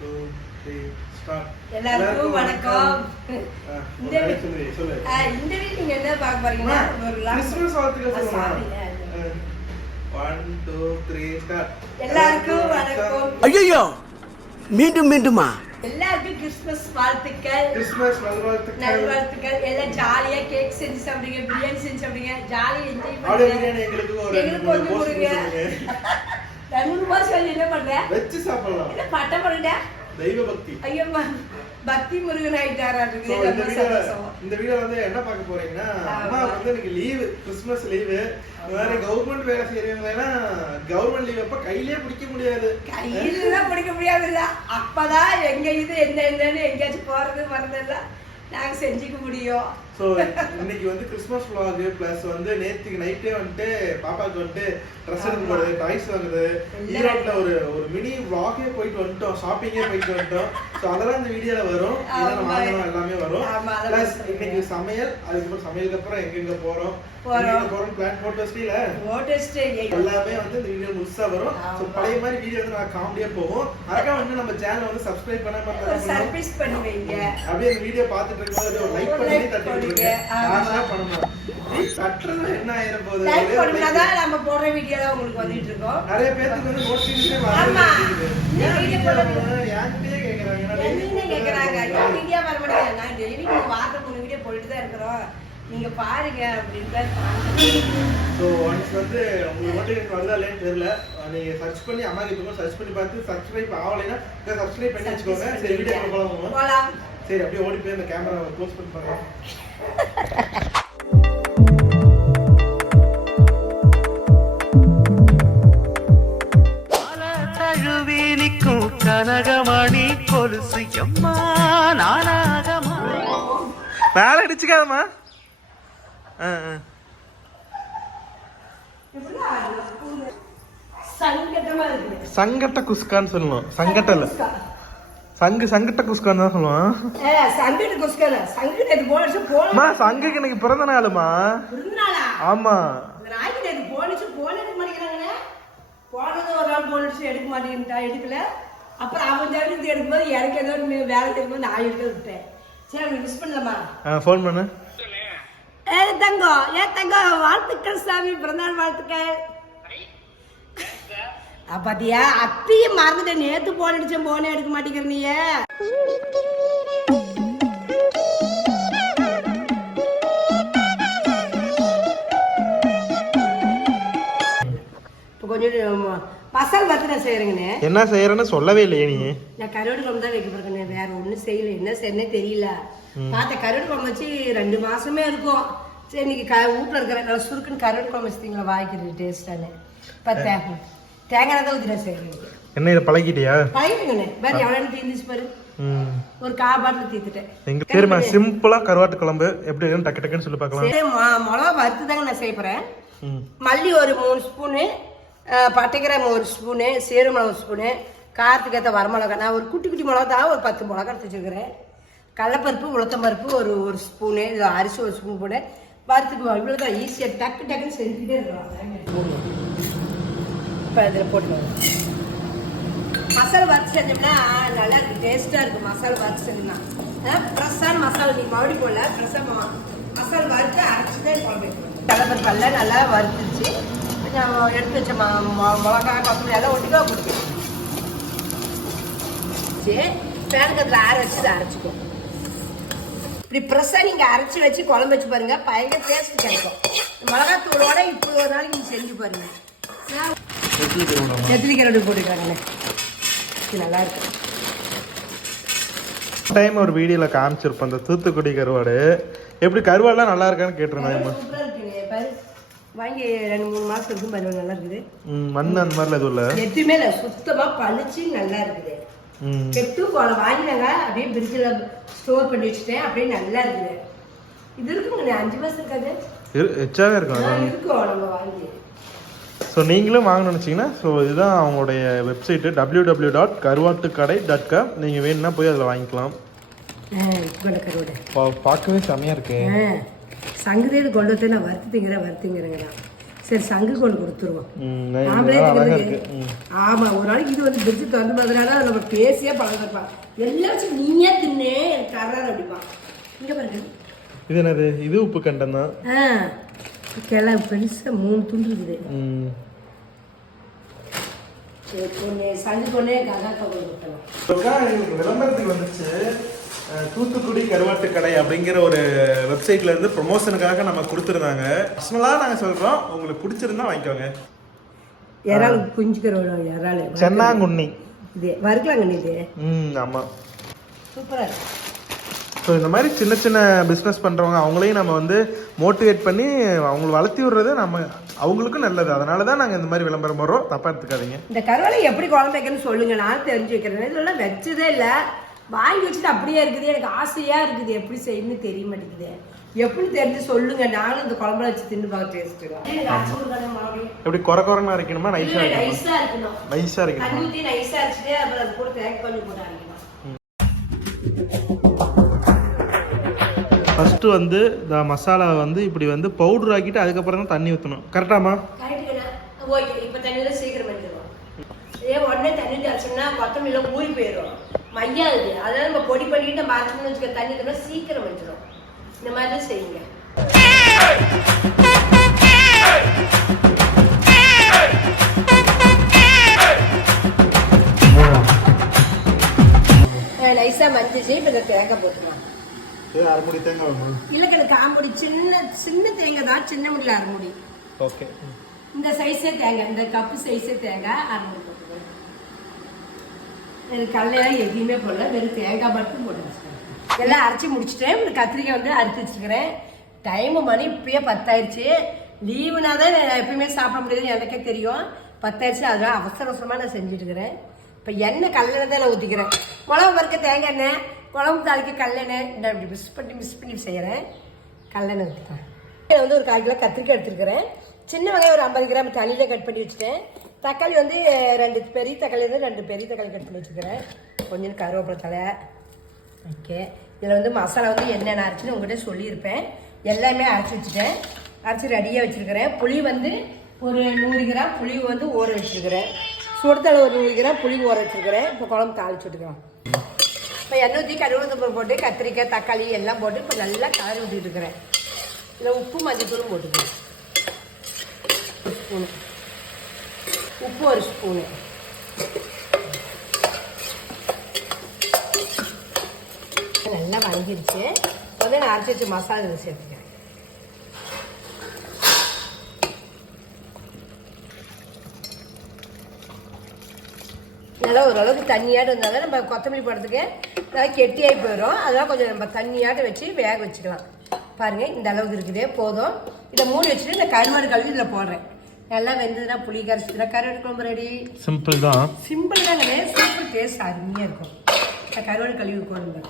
Two three start எல்லாருக்கும் வணக்கம். இந்த இந்த வீ- சொல்லு சொல்லு ஆ, இந்த வீக் நீங்க என்ன பார்க்க போறீங்கன்னா ஒரு வாழ்த்துக்கள் ஒன் டூ த்ரீ ஸ்டார்ட் எல்லாருக்கும் வணக்கம். ஐயோ மீண்டும் மீண்டுமா? எல்லாருக்கும் கிறிஸ்துமஸ் வாழ்த்துக்கள். கிறிஸ்துமஸ் நல்வாழ்த்துக்கள். நல்வாழ்த்துக்கள். எல்லாம் ஜாலியா கேக் செஞ்சு சாப்பிடுங்க பிரியாணி செஞ்சு சாப்பிடுங்க. ஜாலியா என்ஜாய் பண்ணுங்க. எங்களுக்கு கொஞ்சம் கொடுங்க. ரூபாய் சொல்லி என்ன பண்றேன் வச்சு சாப்பிடலாம். என்ன பட்டம் பண்ணுங்க தெய்வ பக்தி ஐயோ ம- பக்தி முருகன் So, இந்த ரொம்ப வீடியோ சந்தோஷம். இந்த வீடியோ வந்து என்ன பார்க்க போறீங்கன்னா. அம்மா வந்து எனக்கு லீவு கிறிஸ்துமஸ் லீவு மாதிரி கவர்மெண்ட் வேலை செய்யறவங்க எல்லாம் கவர்மெண்ட் லீவ் அப்ப கையிலே பிடிக்க முடியாது. கையிலாம் பிடிக்க முடியாதுல்ல. அப்பதான் எங்க இது என்ன என்னன்னு எங்கேயாச்சும் போறது வரதெல்லாம் நாங்க செஞ்சுக்க முடியும். ஸோ இன்னைக்கு வந்து கிறிஸ்மஸ் vlog ப்ளஸ் வந்து நேற்றுக்கு நைட்டே வந்துட்டு பாப்பாக்கு வந்துட்டு ட்ரெஸ் எடுக்க ஆமா. போகிறது டாய்ஸ் எல்லாம் ஈரோட்டில் ஒரு ஒரு மினி vlog-ஏ போயிட்டு வந்துட்டோம். ஷாப்பிங்கே போயிட்டு வந்துட்டோம். ஸோ அதெல்லாம் இந்த வீடியோவில் வரும். இதெல்லாம். வாங்கணும் எல்லாமே வரும். ப்ளஸ். இன்னைக்கு சமையல் அதுக்கப்புறம் சமையலுக்கு அப்புறம் எங்கெங்க போறோம். போகிறோம் பிளான் போட்டு ஓட்டஸ்ட் எல்லாமே வந்து இந்த வீடியோ முழுசா வரும் ஸோ ஆமா. பழைய மாதிரி வீடியோ வந்து நான் காமெடியா போகும் மறக்காம வந்து நம்ம சேனலை வந்து சப்ஸ்கிரைப் பண்ணாம இருந்தா ஒரு என்ன பண்ணணும்? சர்ப்ரைஸ் பண்ணி வைங்க அப்படியே இந்த வீடியோ பார்த்துட்டு இருக்கும்போது ஒரு லைக் பண்ணி தட்டி ஆமா. காசா பண்ணணும் தட்டுறது என்ன ஆயிரம் போகுது லைக் பண்ணாதான். நம்ம போடுற வீடியோ தான் உங்களுக்கு வந்துட்டு இருக்கோம் நிறைய பேருக்கு வந்து நோட்டிஃபிகேஷன் ஆமா. ஏன் வீடியோ போடுறது? என்கிட்டயே கேக்குறாங்க போடுறேன். ஏன் வீடியோ வர மாட்டேங்க நான் டெய்லி நீங்க வாரத்தை மூணு வீடியோ போட்டுட்டு தான் இருக்கிறோம். நீங்க பாருங்க அப்படின்னு. ஸோ ஒன்ஸ் வந்து உங்களுக்கு நோட்டிஃபிகேஷன் வருதா இல்லையான்னு தெரியல நீங்க சர்ச் பண்ணி அம்மா கிட்ட சர்ச் பண்ணி பார்த்து சப்ஸ்கிரைப் ஆகலைன்னா சப்ஸ்கிரைப் பண்ணி வச்சுக்கோங்க. சரி வீடியோ போகலாம் போலாம் சரி அப்படியே ஓடி போய் அந்த கேமரா க்ளோஸ் பண்ணி நிற்கும் கனகமணி. கொலுசு எம்மா நானாகமா. மேல அடிச்சுக்காதம்மா சங்கட்ட குஸ்கான்னு சொல்லணும். சங்கட்ட இல்ல. சங்கு சங்கட்ட குஸ்கான்னு தான் சொல்லுவான். சங்கட்டு சங்குக்கு எனக்கு பிறந்த நாளுமா ஆமா. போனுச்சு போன் எடுக்க மாட்டேங்கிறாங்கண்ணே போனது ஒரு நாள் போனுச்சு எடுக்க மாட்டேங்கிட்டா எடுக்கல. அப்புறம் அவன் ஜாகிரதை எடுக்கும்போது எனக்கு ஏதோ வேலை இருக்கும்போது நான் எடுக்க விட்டேன். சரி அவனுக்கு மிஸ் பண்ணலாமா? ஃபோன் பண்ணு. ஏ தங்கம் ஏ தங்கம் வாழ்த்துக்கள் சாமி பிறந்தநாள் வாழ்த்துக்கள். பாத்தியா? அப்பயும் மறந்துட்டேன். நேத்து போன் அடிச்சேன் போனே எடுக்க மாட்டேங்கிற நீ இப்போ கொஞ்சம் மசால் வறுத்து நான் செய்கிறேங்கண்ணே என்ன செய்யறேன்னு சொல்லவே இல்லையே நீ. நான் கருவாடு குழம்பு தான் வைக்க போறேங்கண்ணே. வேற ஒன்றும் செய்யல. என்ன செய்யனே தெரியல. பார்த்த கருவாடு குழம்பு வச்சு ரெண்டு மாசமே இருக்கும். சரி இன்னைக்கு க வீட்டில் இருக்கிற நல்லா சுருக்குன்னு கருவாடு குழம்பு வச்சுங்களா வாய்க்கிறது டேஸ்டானு இப்போ தேங்காய் தேங்காய் தான் ஊற்றி செய்கிறேன் என்ன இதை பழகிட்டியா பழகிட்டுங்கண்ணே. வேற எவ்வளோ தீர்ந்துச்சு பாரு. ஒரு கா பாட்டில் தீர்த்துட்டேன் எங்க சரிம்மா சிம்பிளா கருவாட்டு குழம்பு எப்படி டக்கு டக்குன்னு சொல்லி பார்க்கலாம். மிளகா வறுத்து தாங்க நான் செய்ய போகிறேன் ம். மல்லி ஒரு மூணு ஸ்பூனு பட்டைக்கிராம ஒரு ஸ்பூனு சீரமிளகா ஒரு ஸ்பூனு காரத்துக்கு ஏற்ற வரமிளகா. நான் ஒரு குட்டி குட்டி மிளகா தான் ஒரு பத்து மிளகா எடுத்து வச்சுருக்கிறேன். கடலப்பருப்பு உளுத்தம்பருப்பு ஒரு ஒரு ஸ்பூனு இது அரிசி ஒரு ஸ்பூன் போட. வறுத்துக்குவோம் இவ்வளோ தான் ஈஸியாக டக்கு டக்குன்னு செஞ்சுக்கிட்டே இருக்கிறோம் இப்போ இதில் போட்டுருவோம் மசாலா வறுத்து செஞ்சோம்னா நல்லா டேஸ்ட்டாக இருக்கும். மசாலா வறுத்து செஞ்சோம்னா. ஃப்ரெஷ்ஷான மசாலா. நீங்கள் மறுபடியும் போடல. ஃப்ரெஷ்ஷாக மசாலா வறுத்து அரைச்சி தான் குழம்பு கடலப்பருப்பு நல்லா வறுத்துச்சு எடுத்து வச்ச ம மொ- மிளகா கொத்தமல்லி எல்லாம் ஒட்டுக்கா பிடிக்கும் சரி பேனுக்கு அதில் ஆற வச்சு இதை அரைச்சிக்கோ. இப்படி ப்ரெஸ்ஸாக நீங்கள் அரைச்சி வச்சு குழம்பு வச்சு பாருங்க பயங்கர டேஸ்ட் கிடைக்கும். மிளகாத்தூளோட இப்படி ஒரு நாளைக்கு நீங்கள் செஞ்சு பாருங்க. நெத்திலி கரடு போட்டுக்கிறாங்கண்ணே இது நல்லா இருக்கு. டைம் ஒரு வீடியோல காமிச்சிருப்போம் அந்த தூத்துக்குடி கருவாடு. எப்படி கருவாடுலாம் நல்லா இருக்கான்னு பாரு. வாங்கி ரெண்டு மூணு மாசம் இருக்கும் பாரு நல்லா இருக்குது. ம் மண் அந்த மாதிரிலாம் எதுவும் இல்லை? எதுவுமே இல்லை சுத்தமா பளிச்சு நல்லா இருக்குது. ம். கெட்டு போல வாங்கினாங்க அப்படியே பிரிட்ஜில் ஸ்டோர் பண்ணி வச்சுட்டேன் அப்படியே நல்லா இருக்குது. இது இருக்குங்க அஞ்சு மாசம் இருக்காது. இரு- எச்சாக இருக்கும் இருக்கும் நம்ம வாங்கி. ஸோ நீங்களும் வாங்கணும்னு நினச்சிங்கன்னா ஸோ இதுதான் அவங்களுடைய வெப்சைட்டு டபிள்யூ டபிள்யூ டாட் கருவாட்டு கடை டாட் காம் நீங்கள் வேணும்னா போய் அதில் வாங்கிக்கலாம் பார்க்கவே செமையாக இருக்கு. வந்து நான் வறுத்து திங்கிறேன் வறுத்து திங்கிறேங்கண்ணா சரி சங்கு கொண்டு கொடுத்துருவோம். ம், நை- ஆம்பளை அழகா இருக்கிறது. இருக்கு. ம். ஆமா ஒரு நாளைக்கு இது வந்து பிரிட்ஜு திறந்து பார்த்ததுனால நம்ம பேசியே பழகிருப்பான் எல்லாம் வச்சு நீயே தின்னு எனக்கு தர்றாரு அப்படிப்பா. இங்க பாருங்க. இது என்னது? இது உப்பு கண்டம் தான். ஆ கிளை பெருசா மூணு துண்டு இருக்குது. சங்கு கொண்டே கதா விளம்பரத்துக்கு அஹ், தூத்துக்குடி கருவாட்டு கடை அப்படிங்கிற ஒரு வெப்சைட்ல இருந்து ப்ரொமோஷனுக்காக நம்ம கொடுத்துருந்தாங்க. பர்சனலா நாங்க சொல்றோம். உங்களுக்கு பிடிச்சிருந்தா வாங்கிக்கோங்க. இறால் குஞ்சுக்கிறோம் இறால். சென்னாங்குண்ணி. இது வறுக்கலாங்க இது. ம் ஆமா. சூப்பரா இருக்கு. ஸோ இந்த மாதிரி சின்ன சின்ன பிஸ்னஸ் பண்ணுறவங்க அவங்களையும் நம்ம வந்து மோட்டிவேட் பண்ணி அவங்கள வளர்த்தி விடுறது நம்ம அவங்களுக்கும் நல்லது. அதனால தான் நாங்கள் இந்த மாதிரி விளம்பரம் போடுறோம். தப்பாக எடுத்துக்காதீங்க. இந்த கருவாலை எப்படி குழம்பு வைக்கணும்னு சொல்லுங்க. நான் தெரிஞ்சு வைக்கிறேன். இதெல்லாம் வச்சதே இல்லை. வாங்கி வச்சுட்டு அப்படியே இருக்குது. எனக்கு ஆசையா இருக்குது. எப்படி செய்யணும்னு தெரிய மாட்டேங்குது. எப்படி தெரிஞ்சு சொல்லுங்க. நானும் இந்த குழம்புல வச்சு தின்னு பார்க்க டேஸ்ட் எனக்கு அரைச்சு கொடுக்காத மறுபடியும் எப்படி குறை குறைனா இல்ல, அரைக்கணுமா? நைஸா இருக்கணும் நைஸாக அரைக்கணுமா? தண்ணி நைஸா அரைச்சிட்டு அப்புறம் அது கூட தேங்காய் கொஞ்சம் போட்டு அரைக்கணும். ஃபஸ்ட்டு வந்து இந்த மசாலா வந்து இப்படி வந்து பவுடர் ஆக்கிட்டு அதுக்கப்புறம் தான் தண்ணி ஊற்றணும் கரெக்டாமா ஓகே இப்போ தண்ணியில சீக்கிரம் வந்துடும் இதே உடனே தண்ணி அரைச்சோம்னா கொத்தமல்லியில் ஊறி போயிடும் மையாது அதனால நம்ம பொடி பண்ணிட்டு நம்ம அரைச்சோம்னு வச்சுக்க தண்ணி தண்ணி சீக்கிரம் வந்துடும் இந்த மாதிரி தான் செய்யுங்க. நைஸாக மஞ்சிச்சு இப்போ இந்த தேங்காய் போட்டுக்கலாம். அரைமுடி தேங்காய் இல்லைக்கண்ணு காம்புடி சின்ன சின்ன தேங்காய் தான் சின்ன முடியல அரைமுடி ஓகே. இந்த சைஸே தேங்காய் இந்த கப்பு சைஸே தேங்காய் அரைமுடி கடலையெல்லாம் எதுவுமே போடல. வெறும் தேங்காய் மட்டும் போட்டு வச்சுக்கிறேன் எல்லாம் அரைச்சி முடிச்சிட்டேன். ஒரு கத்திரிக்காய் வந்து அரைச்சி வச்சுருக்கிறேன் டைமு மணி இப்பயே பத்தாயிருச்சு. லீவுனா தான் நான் எப்பயுமே சாப்பிட முடியாதுன்னு எனக்கே தெரியும். பத்தாயிருச்சு. அதெல்லாம் அவசர அவசரமாக நான் செஞ்சுட்டுருக்கிறேன் இப்போ எண்ணெய் கல்லில் தான் நான் ஊற்றிக்கிறேன் குழம்பு வறுக்க தேங்காய் எண்ணெய் குழம்பு தாளிக்க கல்லெண்ணெய் நான் இப்படி மிஸ் பண்ணி மிஸ் பண்ணி செய்கிறேன் கல்லெண்ணெய் ஊற்றிக்கிறேன் வந்து ஒரு கால் கிலோ கத்திரிக்காய் எடுத்துருக்கிறேன். சின்ன வெங்காயம் ஒரு ஐம்பது கிராம் தண்ணியில் கட் பண்ணி வச்சுட்டேன். தக்காளி வந்து ரெண்டு பெரிய தக்காளி வந்து ரெண்டு பெரிய தக்காளி கட் பண்ணி வச்சுக்கிறேன். கொஞ்சம் கருவேப்பிலை தலை ஓகே. இதில் வந்து மசாலா வந்து என்னென்ன அரைச்சுன்னு உங்கள்கிட்ட சொல்லியிருப்பேன். எல்லாமே அரைச்சி வச்சுட்டேன். அரைச்சி ரெடியாக வச்சுருக்கிறேன். புளி வந்து ஒரு நூறு கிராம் புளி வந்து ஊற வச்சுருக்கிறேன். சுடுத்தலை ஒரு நூறு கிராம் புளி ஊற வச்சுருக்கிறேன். இப்போ குழம்பு தாளிச்சு விட்டுக்கலாம். இப்போ எண்ணெய் ஊற்றி கருவேப்பிலை போட்டு கத்திரிக்காய் தக்காளி எல்லாம் போட்டு இப்போ நல்லா கலரி விட்டுட்டு இருக்கிறேன். இதில் உப்பு மஞ்சத்தூளும் போட்டுக்கிறேன் ஒரு ஸ்பூனு உப்பு ஒரு ஸ்பூனு நல்லா வணங்கிருச்சு வந்து நான் அரைச்சி வச்சு மசாலா இதில் சேர்த்துக்கிறேன். நல்லா ஓரளவுக்கு தண்ணியாட்டு இருந்தால் தான் நம்ம கொத்தமல்லி போடுறதுக்கு நல்லா கெட்டியாகி போயிடும் அதெல்லாம் கொஞ்சம் நம்ம தண்ணியாட்ட வச்சு வேக வச்சுக்கலாம். பாருங்கள் இந்த அளவுக்கு இருக்குதே. போதும். இதை மூடி வச்சுட்டு இந்த கருமாறு கழுவி இதில் போடுறேன். நல்லா வெந்ததுன்னா புளி கரைச்சிதுன்னா கருவாடு குழம்பு ரெடி சிம்பிள் தான். சிம்பிள் தான் சூப்பர் டேஸ்ட் அருமையாக இருக்கும். இந்த கருவாடு கழுவி போடுங்க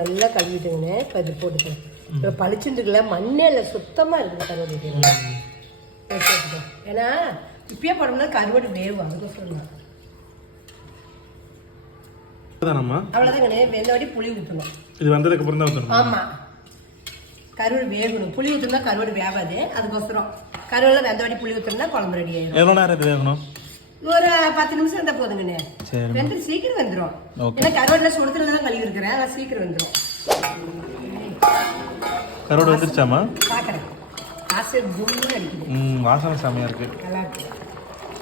நல்லா கழுவிட்டுங்கண்ணே இப்போ இது போட்டுக்கிறேன் இப்போ பளிச்சுட்டு இருக்குல்ல மண்ணே இல்லை சுத்தமாக இருக்குது கருவாடு ஏன்னா இப்பயே போடும்போது கருவாடு சொல்லலாம் தானம்மா அவ்வளோதான் கிடையாது வெந்தவடி புளி ஊற்றணும் இது வந்ததுக்கு அப்புறம் தான் ஆமாம் கருவாடு வேகணும். புளி ஊற்றினா கருவாடு வேகாது. அதுக்கோசரம். கருவாடு வெந்தவடி புளி ஊற்றினா குழம்பு ரெடி ஆயிடும் எவ்வளோ நேரம் இது வேகணும் ஒரு பத்து நிமிஷம் இருந்தால் போதுங்கண்ணே சரி வெந்து சீக்கிரம் வெந்துடும். ஏன்னா கருவாடுல சுடுத்துல தான் கழுவி இருக்கிறேன் அதான் சீக்கிரம் வெந்துடும் கரோடு வந்துருச்சாமா பார்க்குறேன் காசு கும்னு அடிக்குது ம் வாசனை செமையாக இருக்கு நல்லா இருக்கு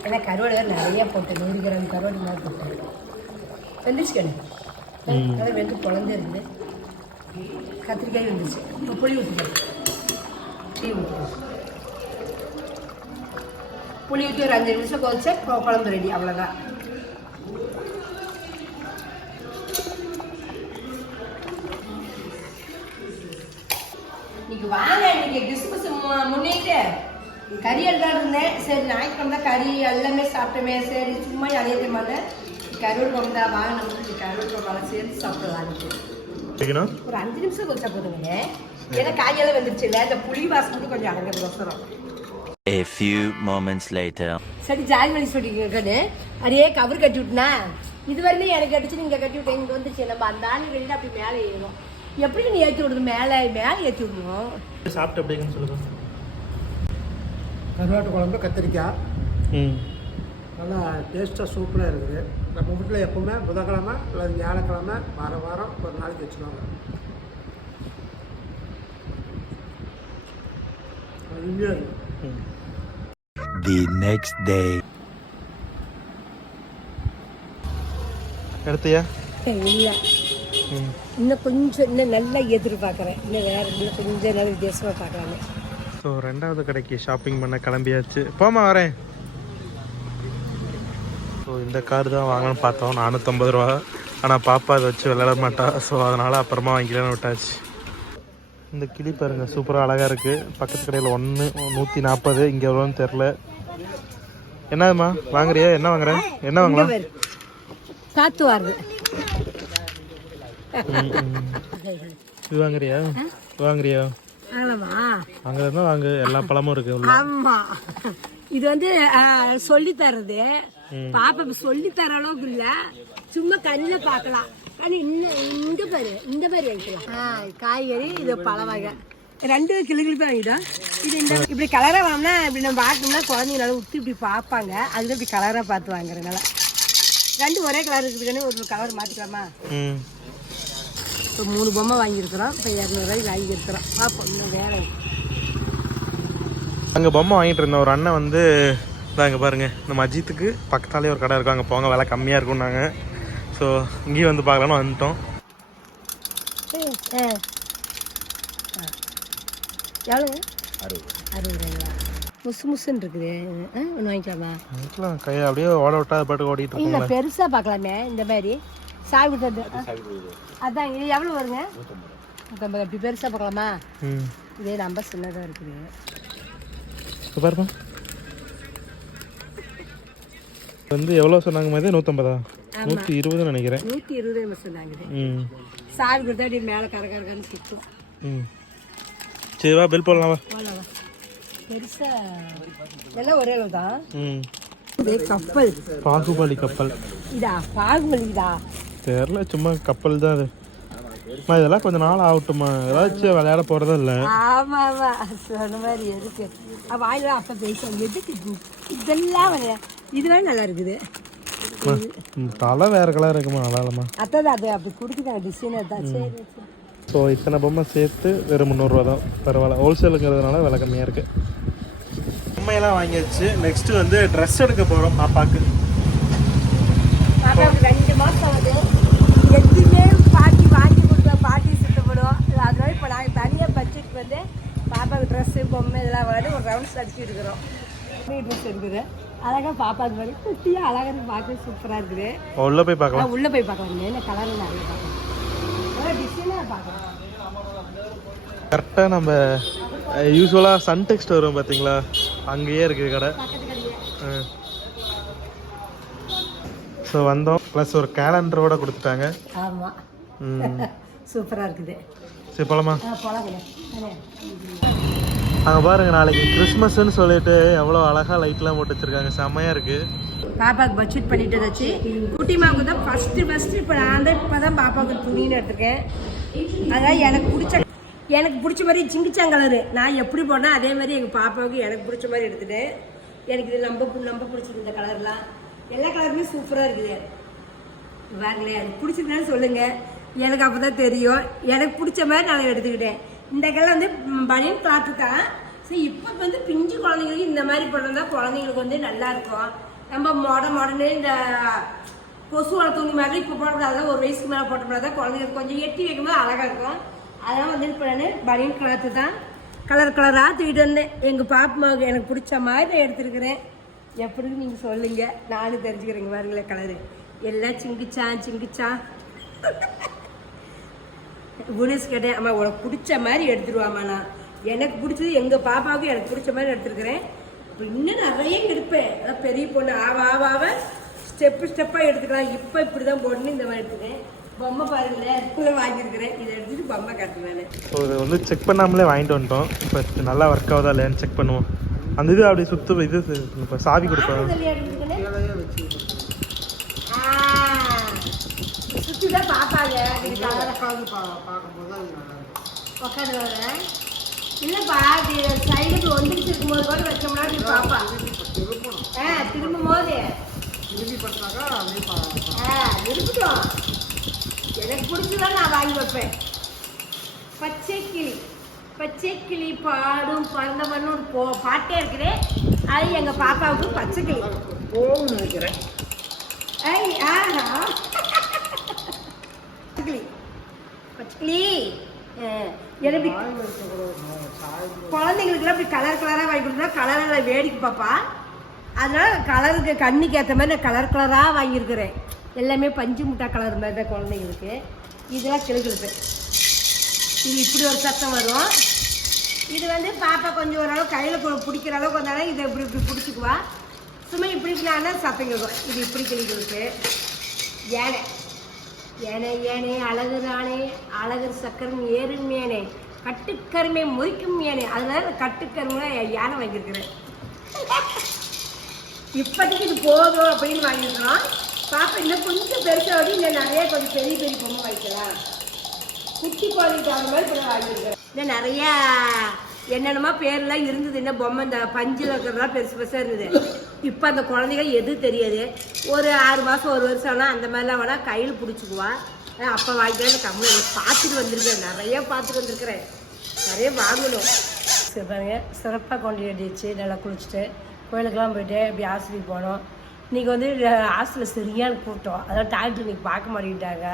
ஏன்னா கருவாடு வேறு நிறைய போட்டேன் நூறு கிராம் கருவாடு மாதிரி போட்டேன் வெந்துச்சு கண்ணு நல்லா வெந்து குழந்தை இருக்குது கத்திரிக்காய் வெந்துச்சு இப்போ புளி ஊற்றிக்கிறேன் புளி ஊற்றுறேன் புளி ஊற்றி ஒரு அஞ்சு நிமிஷம் கொதிச்சா குழம்பு ரெடி அவ்வளோதான் இன்னைக்கு வாங்க இன்னைக்கு கிறிஸ்துமஸ் மு- முன்னிட்டு கறி எடுத்துட்டு இருந்தேன் சரி ஞாயிற்றுக்கிழமை கறி எல்லாமே சாப்பிட்டோமே சரி சும்மா அழையமால கருவாடு குழம்பு தான் வாங்க நமக்கு கருவாடு குழம்பு சேர்த்து சாப்பிடலான்ட்டு வைக்கணும் ஒரு அஞ்சு நிமிஷம் கொச்சா போதுங்க ஏன்னா காயெல்லாம் வந்துருச்சு இல்லை இந்த புளி வாசம் மட்டும் கொஞ்சம் அடங்கிறது அவசரம் A few moments later. சரி ஜாலி பண்ணி சொல்லிக்கன்னு அடியே கவர் கட்டி விட்டுனா? இது வரையிலும் எனக்கு அடிச்சு நீங்க கட்டி விட்டேன் இங்க வந்துச்சு நம்ம அந்த ஆணி வெளியில அப்படி மேலே ஏறும் எப்படி நீ ஏற்றி விடுது மேலே மேலே ஏற்றி விடணும்? சாப்பிட்டு அப்படிங்கன்னு சொல்லுங்க. கருவாட்டு குழம்பு கத்திரிக்காய். ம். நல்லா டேஸ்ட்டாக சூப்பராக இருக்குது. நம்ம வீட்டில் எப்பவுமே புதன்கிழமை அல்லது வியாழக்கிழமை வாரம் வாரம் ஒரு நாளைக்கு வச்சுருவாங்க. India The next day. எடுத்தியா? இல்லை. இன்னும் கொஞ்சம் இன்னும் நல்லா எதிர்பார்க்குறேன். இன்னும் வேறு இன்னும் கொஞ்சம் நல்லா வித்தியாசமாக பார்க்கலாமே ஸோ ரெண்டாவது கடைக்கு ஷாப்பிங் பண்ண கிளம்பியாச்சு. போமா வரேன். ஸோ இந்த கார் தான் வாங்கணும்னு பார்த்தோம். நானூற்றம்பது ரூபா. ஆனால் பாப்பா அதை வச்சு விளையாட மாட்டா. ஸோ அதனால் அப்புறமா வாங்கிக்கலாம்னு விட்டாச்சு. இந்த கிளி பாருங்க சூப்பராக அழகாக இருக்குது பக்கத்து கடையில் ஒன்று நூற்றி நாற்பது இங்கே எவ்வளோன்னு தெரில என்னதும்மா? வாங்குறியா? என்ன வாங்குற? என்ன வாங்கலாம். காத்து வருது. இது வாங்குறியா? வாங்குறியா? வாங்குறதுனா வாங்கு. எல்லா பழமும் இருக்குது உள்ள. ஆமா. இது வந்து சொல்லி தர்றது பாப்பா சொல்லி தர அளவுக்கு இல்ல. சும்மா கண்ணில் பார்க்கலாம் கண்ணு இன்னும் இந்த பாரு இந்த மாதிரி வாங்கிக்கலாம் ஆ, காய்கறி இது பழ வகை. ரெண்டு கிளி கிளிப்பா வாங்கிட்டோம் இது இந்த இப்படி கலராக வாங்கினா இப்படி நம்ம பார்க்கணும்னா குழந்தைங்க நல்லா உத்து இப்படி பார்ப்பாங்க. அதுதான் இப்படி கலராக பார்த்து வாங்குறதுனால. ரெண்டு ஒரே கலர் இருக்குதுன்னு ஒரு கலர் மாற்றிக்கலாமா ம். இப்போ மூணு பொம்மை வாங்கியிருக்கிறோம். இப்போ இரநூறுவாய்க்கு வாங்கியிருக்கிறோம் பார்ப்போம் இன்னும் வேறு அங்கே பொம்மை வாங்கிட்டு இருந்த ஒரு அண்ணன் வந்து இதாங்க பாருங்க நம்ம அஜித்துக்கு பக்கத்தாலே ஒரு கடை இருக்கும். அங்கே போங்க விலை கம்மியாக இருக்கும்னாங்க. ஸோ இங்கேயும் வந்து பார்க்கலான்னு வந்துட்டோம். எவ்வளோங்க அறுபது. அறுபது ரூபாயா? முசு முசுன்னு இருக்குது. ஆ ஒன்று வாங்கிக்கலாமா? அதுக்கெல்லாம் கை அப்படியே ஓட விட்டா ஓடிட்டு இல்லை பெருசாக பார்க்கலாமே இந்த மாதிரி. கொடுத்தது. அதான் இது எவ்வளோ வருங்க? நூற்றம்பது அப்படி பெருசாக பார்க்கலாமா? ம். இதே ரொம்ப சின்னதாக இருக்குது. பாருப்பா. வந்து எவ்வளோ சொன்னாங்க மாதிரி நூற்றம்பதா நூற்றி இருபதுன்னு நினைக்கிறேன். நூற்றி இருபது நம்ம சொன்னாங்க. ம். சாவி கொடுத்தா அப்படி மேலே கர கரகன்னு சுற்றும் ம். சரி வா பில் போடலாம் வா. பெருசாக எல்லாம் ஒரே அளவு தான். ம். கப்பல். பாகுபலி கப்பல். இதா பாகுபலி இதா? தெரில சும்மா கப்பல் தான் அது. அம்மா, இதெல்லாம் கொஞ்ச நாள் ஆகட்டுமா ஏதாச்சும் விளையாட போகிறதும் இல்லை. ஆமா ஆமா. சொன்ன மாதிரி இருக்கு. அப்ப வாயில அப்ப பேசுவோம் எதுக்கு இது? இதெல்லாம் விளையா இது வேற நல்லா இருக்குது. தலை வேறு கலர் இருக்குமா? நல்லாலம்மா அத்தான் அது அப்படி கொடுக்குதாங்க டிசைனர் தான் சரி சரி. ஸோ இத்தனை பொம்மை சேர்த்து வெறும் முந்நூறுரூவா தான். பரவாயில்ல. ஹோல்சேலுங்கிறதுனால விலை கம்மியாக இருக்குது பொம்மையெல்லாம் வாங்கியாச்சு. நெக்ஸ்ட்டு வந்து ட்ரெஸ் எடுக்க போகிறோம் பாப்பாக்கு. பாப்பாவுக்கு ரெண்டு மாசம் ஆகுது. எதுவுமே பாட்டி வாங்கி கொடுத்தா பாட்டி சுத்தப்படும் அதனால இப்போ நாங்கள் தனியாக பட்ஜெட் வந்து பாப்பாவுக்கு ட்ரெஸ்ஸு பொம்மை இதெல்லாம் வாங்கி ஒரு ரவுண்ட்ஸ் அடிச்சு எடுக்கிறோம். ட்ரெஸ் எடுக்குது அழகாக பாப்பாக்கு மாதிரி குட்டியாக அழகாக இருக்கு. பார்க்க சூப்பராக இருக்குது. உள்ளே போய் பார்க்கலாம். உள்ளே போய் பார்க்கலாம். என்ன கலரில் நிறைய பார்க்கலாம். டிசைனாக பார்க்கலாம். கரெக்டாக நம்ம யூஸ்வலாக சன் டெக்ஸ்ட் வரும் பார்த்தீங்களா அங்கேயே இருக்குது கடை. ஸோ வந்தோம். ப்ளஸ் ஒரு கேலண்டரோட கொடுத்துட்டாங்க. ஆமாம் சூப்பராக இருக்குது. சரி போலாமா? போலாங்க அங்கே பாருங்க நாளைக்கு கிறிஸ்மஸ்ன்னு சொல்லிட்டு எவ்வளோ அழகாக லைட்லாம் போட்டு வச்சிருக்காங்க. செம்மையாக இருக்குது பாப்பாவுக்கு பட்ஜெட் பண்ணிட்டு வச்சு குட்டிமாவுக்கு தான் ஃபஸ்ட்டு ஃபஸ்ட்டு இப்போ நான் தான் இப்போ தான் பாப்பாவுக்கு துணின்னு எடுத்திருக்கேன். அதான் எனக்கு பிடிச்ச எனக்கு பிடிச்ச மாதிரி ஜிங்கிச்சாங் கலரு. நான் எப்படி போனால் அதே மாதிரி எங்கள் பாப்பாவுக்கு எனக்கு பிடிச்ச மாதிரி எடுத்துட்டேன். எனக்கு இது ரொம்ப ரொம்ப பிடிச்சிருக்கு இந்த கலர்லாம். எல்லா கலருமே சூப்பராக இருக்குது. வாங்களேன் எனக்கு பிடிச்சிருந்தாலும் சொல்லுங்கள் எனக்கு அப்போ தான் தெரியும். எனக்கு பிடிச்ச மாதிரி நான் எடுத்துக்கிட்டேன். இந்த கலர் வந்து பனியன் கிளாத்து தான். சரி இப்போ வந்து பிஞ்சு குழந்தைங்களுக்கு இந்த மாதிரி போட்டிருந்தா குழந்தைங்களுக்கு வந்து நல்லா இருக்கும். நம்ம மொட மொடன்னு இந்த கொசு வள துணி மாதிரி இப்போ போடக்கூடாது. ஒரு வயசுக்கு மேலே போட்டோம்னா தான் குழந்தைங்களுக்கு கொஞ்சம் எட்டி வைக்கும்போது அழகாக இருக்கும். அதெல்லாம் வந்து இப்போ நான் பனியன் கிளாத்து தான். கலர் கலராக தூக்கிட்டு வந்தேன். எங்கள் பாப்பாவுக்கு எனக்கு பிடிச்ச மாதிரி நான் எடுத்துருக்குறேன். எப்படின்னு நீங்கள் சொல்லுங்கள் நானும் தெரிஞ்சுக்கிறேங்க பாருங்களேன் கலரு எல்லாம் சிங்கிச்சான் சிங்கிச்சான். குணேஷ் கேட்டேன் அம்மா உனக்கு பிடிச்ச மாதிரி எடுத்துருவாம்மா நான். எனக்கு பிடிச்சது எங்கள் பாப்பாவுக்கு எனக்கு பிடிச்ச மாதிரி எடுத்துருக்கிறேன். இப்போ இன்னும் நிறைய எடுப்பேன். அதான் பெரிய பொண்ணு ஆவ ஆவ ஆவ ஸ்டெப்பு ஸ்டெப்பாக எடுத்துக்கலாம். இப்போ இப்படி தான் போடணும் இந்த மாதிரி எடுத்துக்கிறேன். பொம்மை பாருங்களேன் இப்போ வாங்கியிருக்கிறேன். இதை எடுத்துட்டு பொம்மை ஸோ இது வந்து செக் பண்ணாமலே வாங்கிட்டு வந்துட்டோம். இப்போ நல்லா ஒர்க் ஆகுதா இல்லையான்னு செக் பண்ணுவோம். அந்த இது அப்படி சுத்து இது இப்போ சாவி கொடுப்போம். சுற்றி தான் பார்ப்பாங்க உட்காந்து பா பார்க்கும்போது அது நல்லா இருக்கும் உட்காந்து வரேன் இல்லப்பா சைடுக்கு ஒன்றுக்கு இருக்கும்போது கூட வச்சோம்னா நீ பாப்பா. ஆ திரும்பும் போது திரும்பி பார்த்தாக்கா அப்படியே பா ஆ இருக்கட்டும் எனக்கு பிடிச்சதான் நான் வாங்கி வைப்பேன். பச்சை கிளி. பச்சை கிளி பாடும் பறந்தவன்னு போ பாட்டே இருக்குது. அது எங்கள் பாப்பாவுக்கு பச்சை கிளி. போகும்னு நினைக்கிறேன். ஐ ஆஹா பச்சை கிளி பச்சை கிளி எனக்கு குழந்தைங்களுக்குலாம் இப்படி கலர் கலராக வாங்கி கொடுத்தா கலரில் வேடிக்கை பார்ப்பா அதனால கலருக்கு கண்ணுக்கு ஏற்ற மாதிரி நான் கலர் கலராக வாங்கியிருக்கிறேன். எல்லாமே பஞ்சு முட்டா கலர் மாதிரி தான் குழந்தைங்களுக்கு. இதெல்லாம் கிளுக்கிழப்பு இது இப்படி ஒரு சத்தம் வரும். இது வந்து பாப்பா கொஞ்சம் ஓரளவு கையில் பிடிக்கிற அளவுக்கு வந்தாலும் இதை இப்படி இப்படி பிடிச்சிக்குவா. சும்மா இப்படி இப்படி சத்தம் கேட்கும்? இது இப்படி கிழக்கிழப்பு யானை ஏனே ஏனே அழகு தானே அழகு சக்கரம் ஏறும் ஏனே கட்டுக்கருமை முறிக்கும் ஏனே. அதனால கட்டுக்கருமை யானை வாங்கியிருக்கிறேன். இப்போதைக்கு இது போதும் அப்படின்னு வாங்கியிருக்கிறோம். பாப்பா இன்னும் கொஞ்சம் பெருசாக இன்னும் நிறைய கொஞ்சம் பெரிய பெரிய பொம்மை வாங்கிக்கலாம். குட்டி குழந்தைக்கு தகுந்த மாதிரி இப்போ வாங்கியிருக்கிறேன். இன்னும் நிறையா என்னென்னமோ பேர்லாம் இருந்தது. என்ன பொம்மை இந்த பஞ்சில் இருக்கிறதெல்லாம் பெருசு பெருசாக இருந்தது. இப்போ அந்த குழந்தைங்க எது தெரியாது. ஒரு ஆறு மாதம் ஒரு வருஷம் ஆனால் அந்த மாதிரிலாம் வேணால் கையில் பிடிச்சிக்குவா. அப்போ வாங்கிக்கிறேன் கம்மி பார்த்துட்டு வந்திருக்கேன் நிறைய பார்த்துட்டு வந்திருக்கிறேன். நிறைய வாங்கணும். சரி பாருங்க சிறப்பாக கொண்டாடிச்சு நல்லா குளிச்சுட்டு கோயிலுக்கெல்லாம் போயிட்டு அப்படி ஹாஸ்பிட்டல் போனோம். இன்றைக்கி வந்து ஹாஸ்டலில் சரியான கூட்டம் அதான் டாக்டர் இன்னைக்கு பார்க்க மாட்டேங்கிட்டாங்க.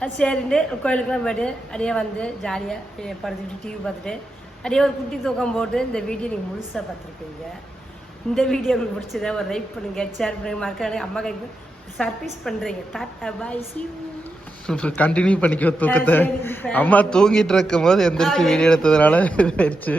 அது சரின்ட்டு கோயிலுக்கெல்லாம் போயிட்டு அப்படியே வந்து ஜாலியாக படுத்துக்கிட்டு டிவி பார்த்துட்டு அப்படியே ஒரு குட்டி தூக்கம் போட்டு இந்த வீடியோ நீங்கள் முழுசாக பார்த்துருக்கீங்க இந்த வீடியோ உங்களுக்கு பிடிச்சதா ஒரு லைக் பண்ணுங்கள் ஷேர் பண்ணுங்கள் மறக்காம அம்மா கைக்கு சர்ப்ரைஸ் பண்ணுறீங்க டாட்டா பாய் சி கண்டினியூ பண்ணிக்கோ தூக்கத்தை. அம்மா தூங்கிட்டு இருக்கும் போது எந்திரிச்சு வீடியோ எடுத்ததுனால இதாயிடுச்சு